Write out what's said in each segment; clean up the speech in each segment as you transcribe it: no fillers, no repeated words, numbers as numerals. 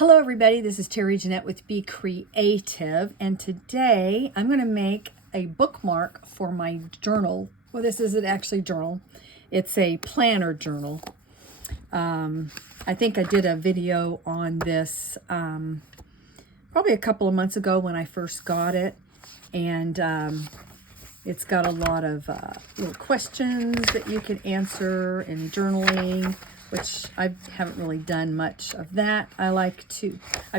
Hello everybody, this is Terry Jeanette with Be Creative, and today I'm going to make a bookmark for my journal. Well, this isn't actually a journal, it's a planner journal. I think I did a video on this probably a couple of months ago when I first got it, and it's got a lot of little questions that you can answer in journaling, which I haven't really done much of that. I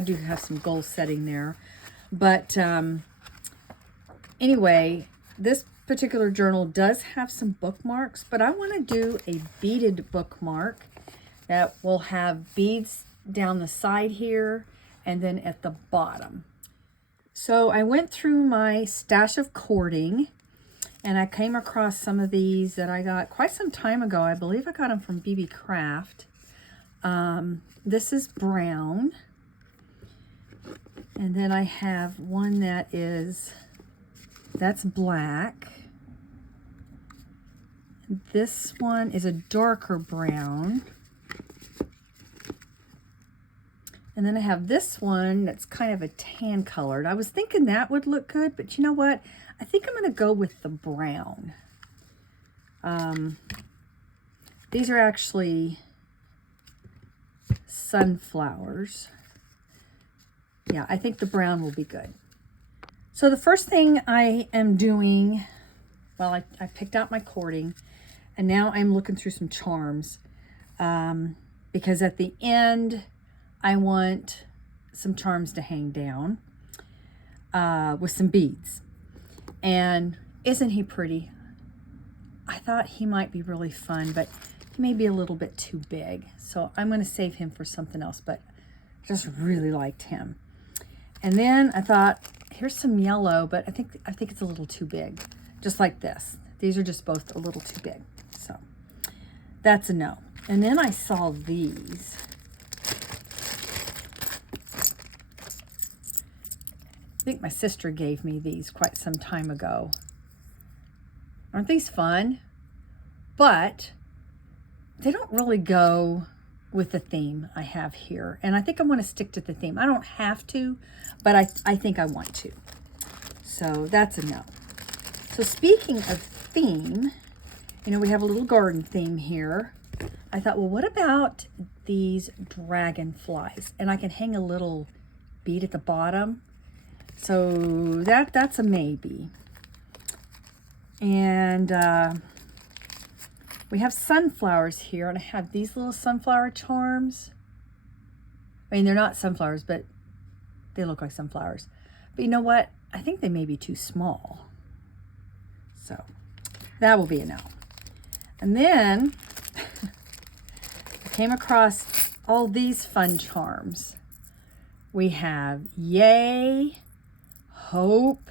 do have some goal setting there. But anyway, this particular journal does have some bookmarks, but I want to do a beaded bookmark that will have beads down the side here and then at the bottom. So I went through my stash of cording, and I came across some of these that I got quite some time ago. I believe I got them from BB Craft. This is brown. And then I have one that's black. This one is a darker brown. And then I have this one that's kind of a tan colored. I was thinking that would look good, but you know what? I think I'm going to go with the brown. These are actually sunflowers. Yeah, I think the brown will be good. So the first thing I am doing, well, I picked out my cording, and now I'm looking through some charms, because at the end I want some charms to hang down with some beads. And isn't he pretty? I thought he might be really fun, but he may be a little bit too big. So I'm going to save him for something else, but I just really liked him. And then I thought, here's some yellow, but I think it's a little too big. Just like this. These are just both a little too big. So that's a no. And then I saw these. I think my sister gave me these quite some time ago. Aren't these fun? But they don't really go with the theme I have here. And I think I want to stick to the theme. I don't have to, but I think I want to. So that's a no. So speaking of theme, you know, we have a little garden theme here. I thought, well, what about these dragonflies? And I can hang a little bead at the bottom. So that's a maybe. And we have sunflowers here, and I have these little sunflower charms. I mean, they're not sunflowers, but they look like sunflowers. But you know what? I think they may be too small. So that will be a no. And then I came across all these fun charms. We have yay, hope,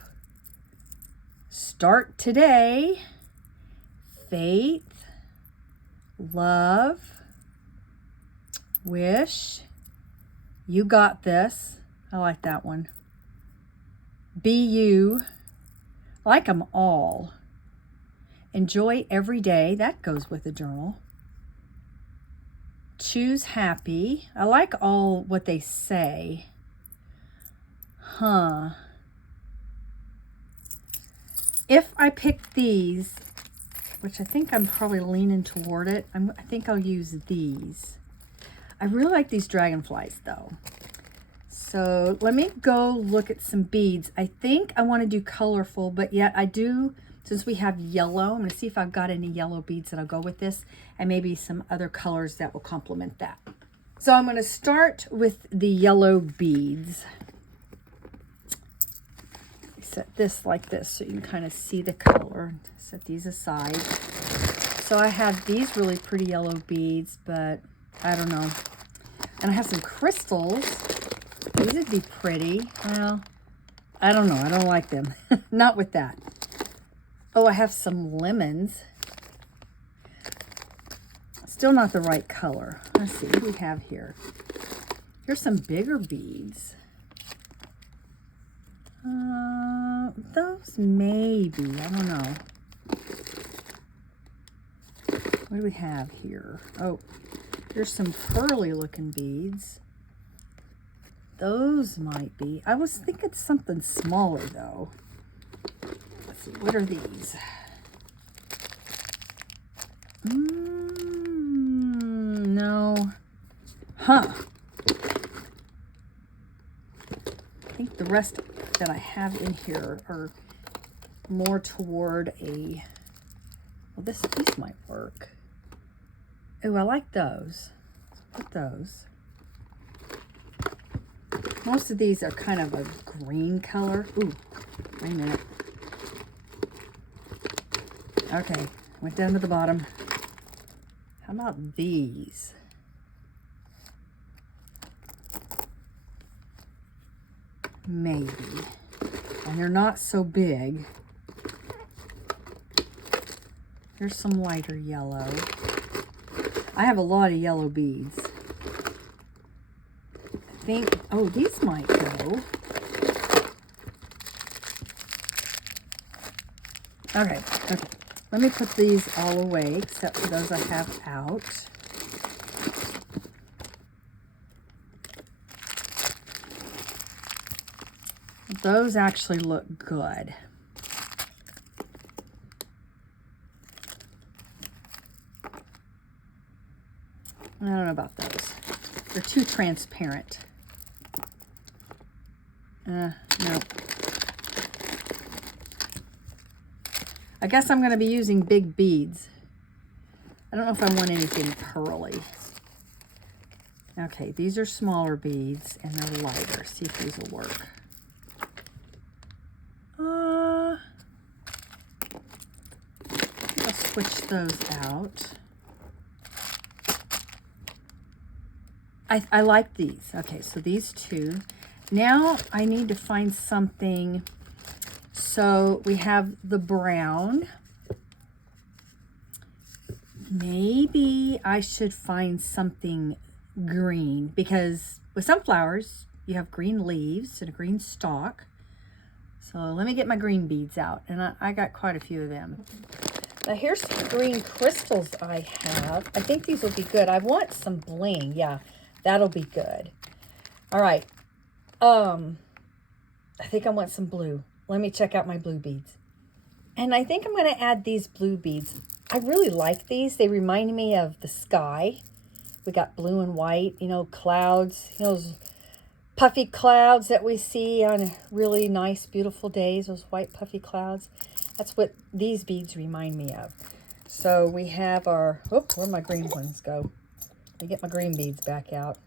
start today, faith, love, wish, you got this. I like that one. Be you. I like them all. Enjoy every day. That goes with the journal. Choose happy. I like all what they say. If I pick these, which I think I'm probably leaning toward it, I think I'll use these. I really like these dragonflies though. So let me go look at some beads. I think I want to do colorful, but yet I do, since we have yellow, I'm going to see if I've got any yellow beads that'll go with this, and maybe some other colors that will complement that. So I'm going to start with the yellow beads. Set this like this so you can kind of see the color. Set these aside. So I have these really pretty yellow beads, but I don't know. And I have some crystals. These would be pretty. Well, I don't know. I don't like them. Not with that. Oh, I have some lemons. Still not the right color. Let's see what we have here. Here's some bigger beads. Those maybe. I don't know. What do we have here? Oh, there's some pearly looking beads. those might be. I was thinking something smaller though. Let's see, what are these? No. Huh. I think the rest that I have in here are more toward a, well, these might work. Oh, I like those. Let's put those. Most of these are kind of a green color. Ooh, wait a minute. Okay, went down to the bottom. How about these? Maybe. And they're not so big. Here's some lighter yellow. I have a lot of yellow beads. I think, oh, these might go. Okay. Let me put these all away, except for those I have out. Those actually look good. I don't know about those. They're too transparent. No. I guess I'm going to be using big beads. I don't know if I want anything pearly. Okay, these are smaller beads and they're lighter. See if these will work. I'll switch those out. I like these. Okay, so these two. Now I need to find something. So we have the brown. Maybe I should find something green, because with sunflowers, you have green leaves and a green stalk. So let me get my green beads out, and I got quite a few of them. Now here's some green crystals I have. I think these will be good. I want some bling. Yeah, that'll be good. All right. I think I want some blue. Let me check out my blue beads. And I think I'm going to add these blue beads. I really like these. They remind me of the sky. We got blue and white, you know, clouds, you know, those puffy clouds that we see on really nice, beautiful days, those white puffy clouds. That's what these beads remind me of. So we have our, oh, where'd my green ones go? Let me get my green beads back out.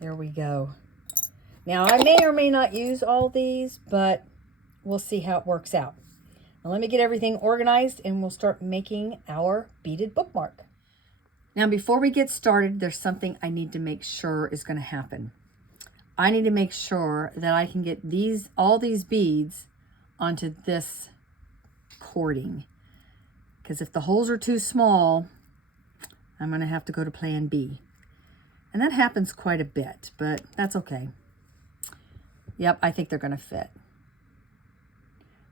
There we go. Now, I may or may not use all these, but we'll see how it works out. Now, let me get everything organized and we'll start making our beaded bookmark. Now, before we get started, there's something I need to make sure is going to happen. I need to make sure that I can get all these beads onto this cording. Because if the holes are too small, I'm going to have to go to plan B. And that happens quite a bit, but that's okay. Yep, I think they're going to fit.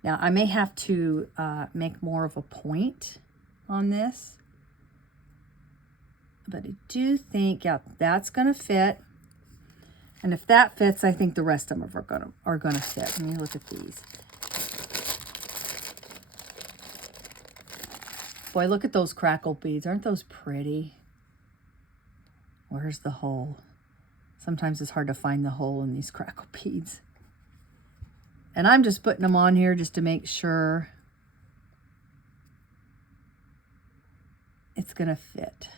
Now, I may have to make more of a point on this. But I do think, yeah, that's going to fit. And if that fits, I think the rest of them are going to fit. Let me look at these. Boy, look at those crackle beads. Aren't those pretty? Where's the hole? Sometimes it's hard to find the hole in these crackle beads. And I'm just putting them on here just to make sure it's going to fit.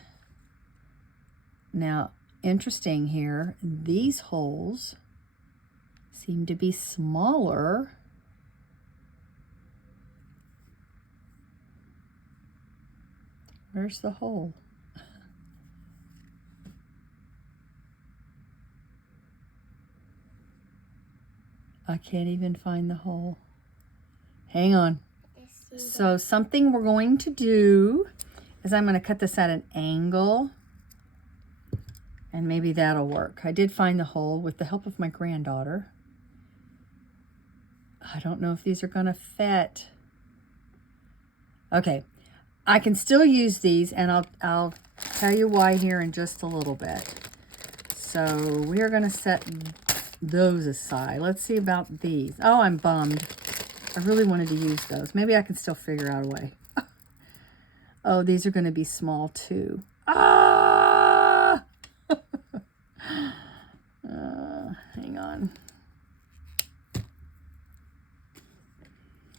Now, interesting here, these holes seem to be smaller. Where's the hole? I can't even find the hole. Hang on. So something we're going to do is I'm going to cut this at an angle. And maybe that'll work. I did find the hole with the help of my granddaughter. I don't know if these are going to fit. Okay. I can still use these, and I'll tell you why here in just a little bit. So we are going to set those aside. Let's see about these. Oh, I'm bummed. I really wanted to use those. Maybe I can still figure out a way. Oh, these are going to be small too. Ah! Hang on.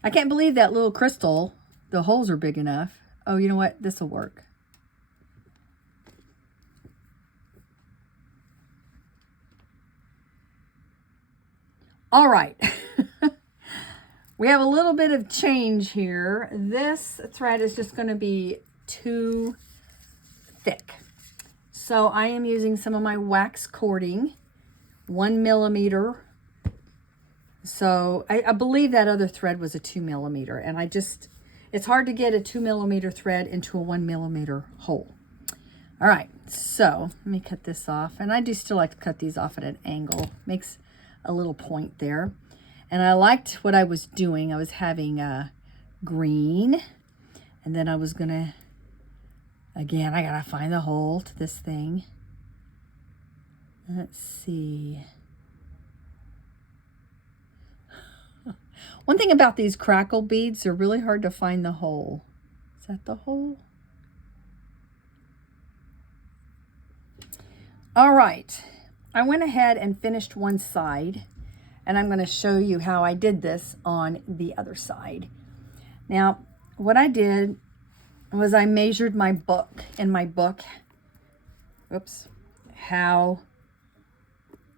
I can't believe that little crystal, the holes are big enough. Oh, you know what? This will work. All right. We have a little bit of change here. This thread is just going to be too thick. So I am using some of my wax cording, 1 millimeter. So I believe that other thread was a 2 millimeter, and it's hard to get a 2 millimeter thread into a 1 millimeter hole. All right, so let me cut this off, and I do still like to cut these off at an angle. Makes a little point there. And I liked what I was doing. I was having green, and then I was gonna, again, I gotta find the hole to this thing. Let's see. One thing about these crackle beads, they're really hard to find the hole. Is that the hole? All right, I went ahead and finished one side, and I'm going to show you how I did this on the other side. Now, what I did was I measured my book, in my book, oops, how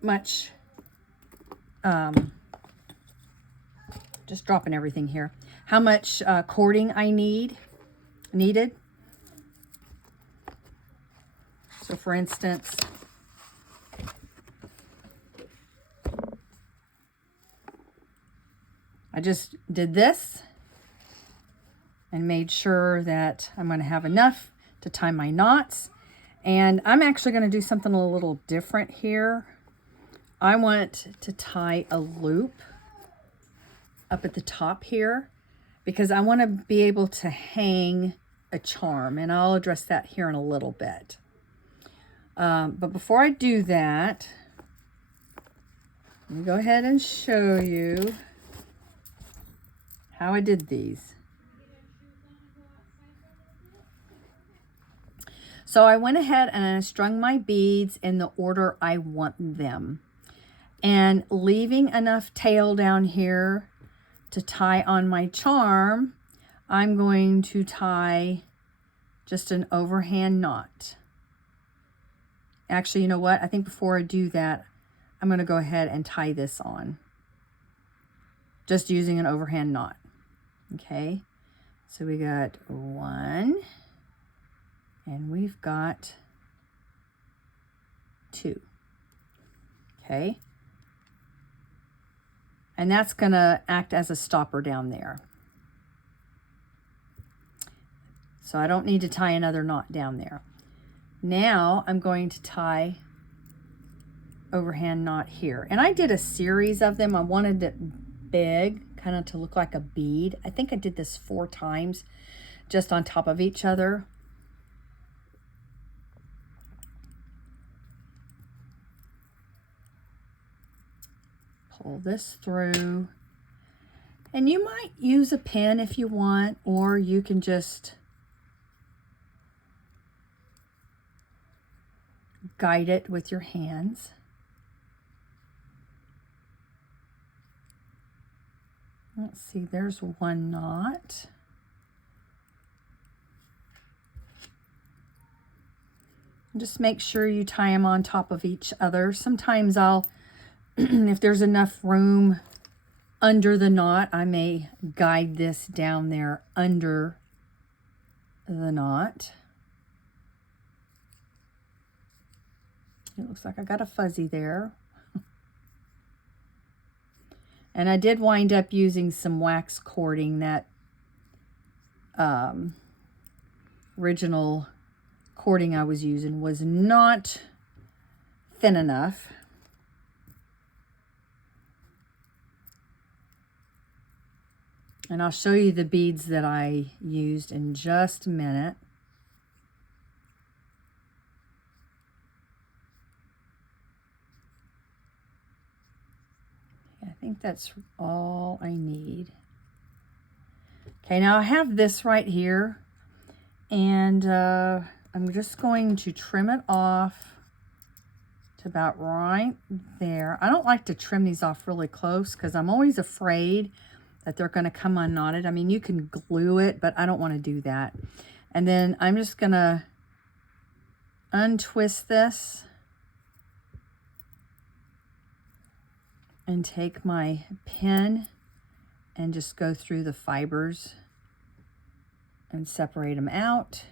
much, just dropping everything here, how much cording I needed. So for instance, I just did this and made sure that I'm going to have enough to tie my knots. And I'm actually going to do something a little different here. I want to tie a loop up at the top here because I want to be able to hang a charm, and I'll address that here in a little bit. But before I do that, let me go ahead and show you how I did these. So I went ahead and I strung my beads in the order I want them, and leaving enough tail down here to tie on my charm, I'm going to tie just an overhand knot. Actually, you know what? I think before I do that, I'm going to go ahead and tie this on, just using an overhand knot. Okay, so we got 1, and we've got 2. Okay, and that's going to act as a stopper down there. So I don't need to tie another knot down there. Now I'm going to tie overhand knot here. And I did a series of them. I wanted it big, kind of to look like a bead. I think I did this 4 times just on top of each other. Pull this through. And you might use a pin if you want, or you can just guide it with your hands. Let's see, there's 1 knot. Just make sure you tie them on top of each other. Sometimes I'll, if there's enough room under the knot, I may guide this down there under the knot. It looks like I got a fuzzy there. And I did wind up using some wax cording. That original cording I was using was not thin enough. And I'll show you the beads that I used in just a minute. think that's all I need. Okay, now I have this right here, and I'm just going to trim it off to about right there. I don't like to trim these off really close because I'm always afraid that they're going to come unknotted. I mean, you can glue it, but I don't want to do that. And then I'm just going to untwist this and take my pen and just go through the fibers and separate them out.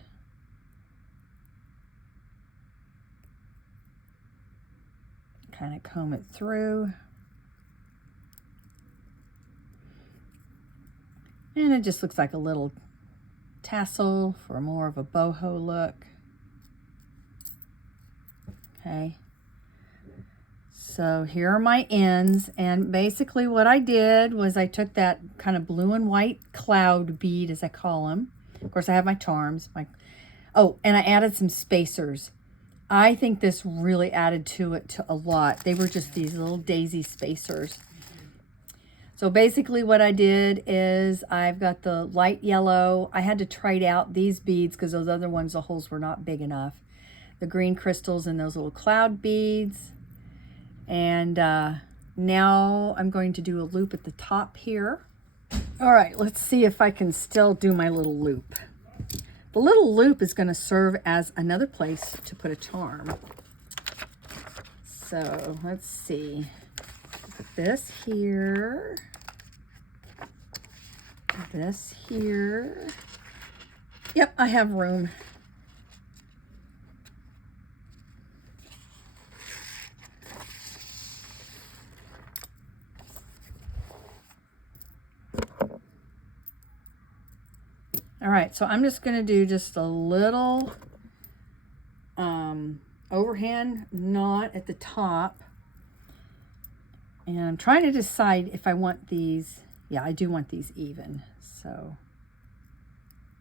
Kind of comb it through. And it just looks like a little tassel for more of a boho look. Okay. So here are my ends, and basically what I did was I took that kind of blue and white cloud bead, as I call them. Of course, I have my charms. Oh, and I added some spacers. I think this really added to it a lot. They were just these little daisy spacers. So basically what I did is I've got the light yellow. I had to trade out these beads because those other ones, the holes were not big enough. The green crystals and those little cloud beads. And now I'm going to do a loop at the top here. All right, let's see if I can still do my little loop. The little loop is going to serve as another place to put a charm. So let's see. Put this here. This here. Yep, I have room. All right, so I'm just going to do just a little overhand knot at the top. And I'm trying to decide if I want these. Yeah, I do want these even. So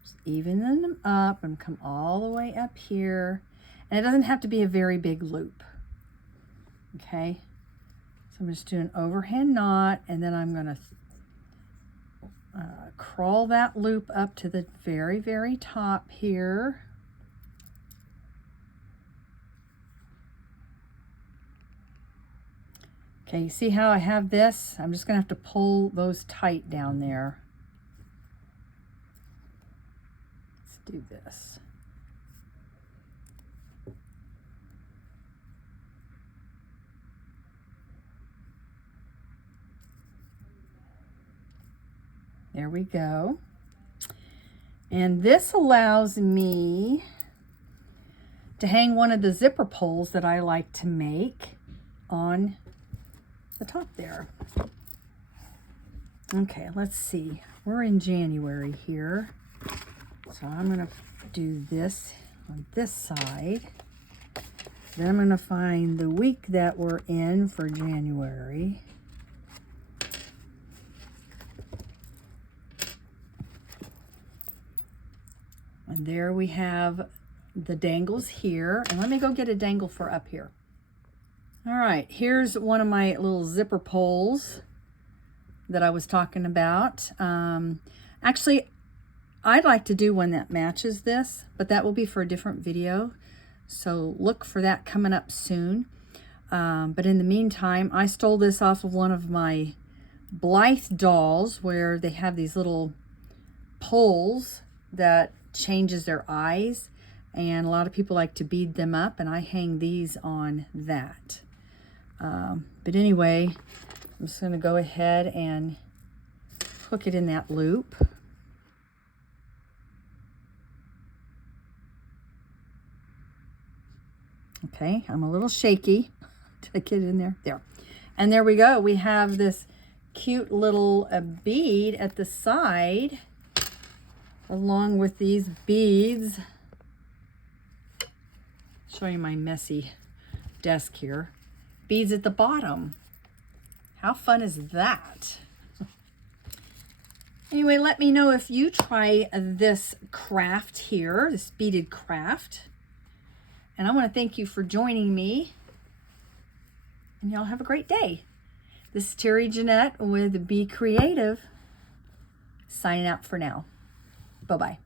just even them up and come all the way up here. And it doesn't have to be a very big loop. Okay, so I'm just doing an overhand knot, and then I'm going to crawl that loop up to the very, very top here. Okay, you see how I have this? I'm just going to have to pull those tight down there. Let's do this. There we go. And this allows me to hang one of the zipper pulls that I like to make on the top there. Okay, let's see. We're in January here. So I'm going to do this on this side. Then I'm going to find the week that we're in for January. And there we have the dangles here. And let me go get a dangle for up here. All right, here's one of my little zipper pulls that I was talking about. Actually, I'd like to do one that matches this, but that will be for a different video. So look for that coming up soon. But in the meantime, I stole this off of one of my Blythe dolls where they have these little poles that changes their eyes. And a lot of people like to bead them up, and I hang these on that. But anyway, I'm just going to go ahead and hook it in that loop. Okay, I'm a little shaky. Did I get it in there? There. And there we go. We have this cute little bead at the side, along with these beads. Show you my messy desk here. Beads at the bottom. How fun is that? Anyway, let me know if you try this craft here, this beaded craft. And I want to thank you for joining me. And y'all have a great day. This is Terry Jeanette with Be Creative, signing out for now. Bye-bye.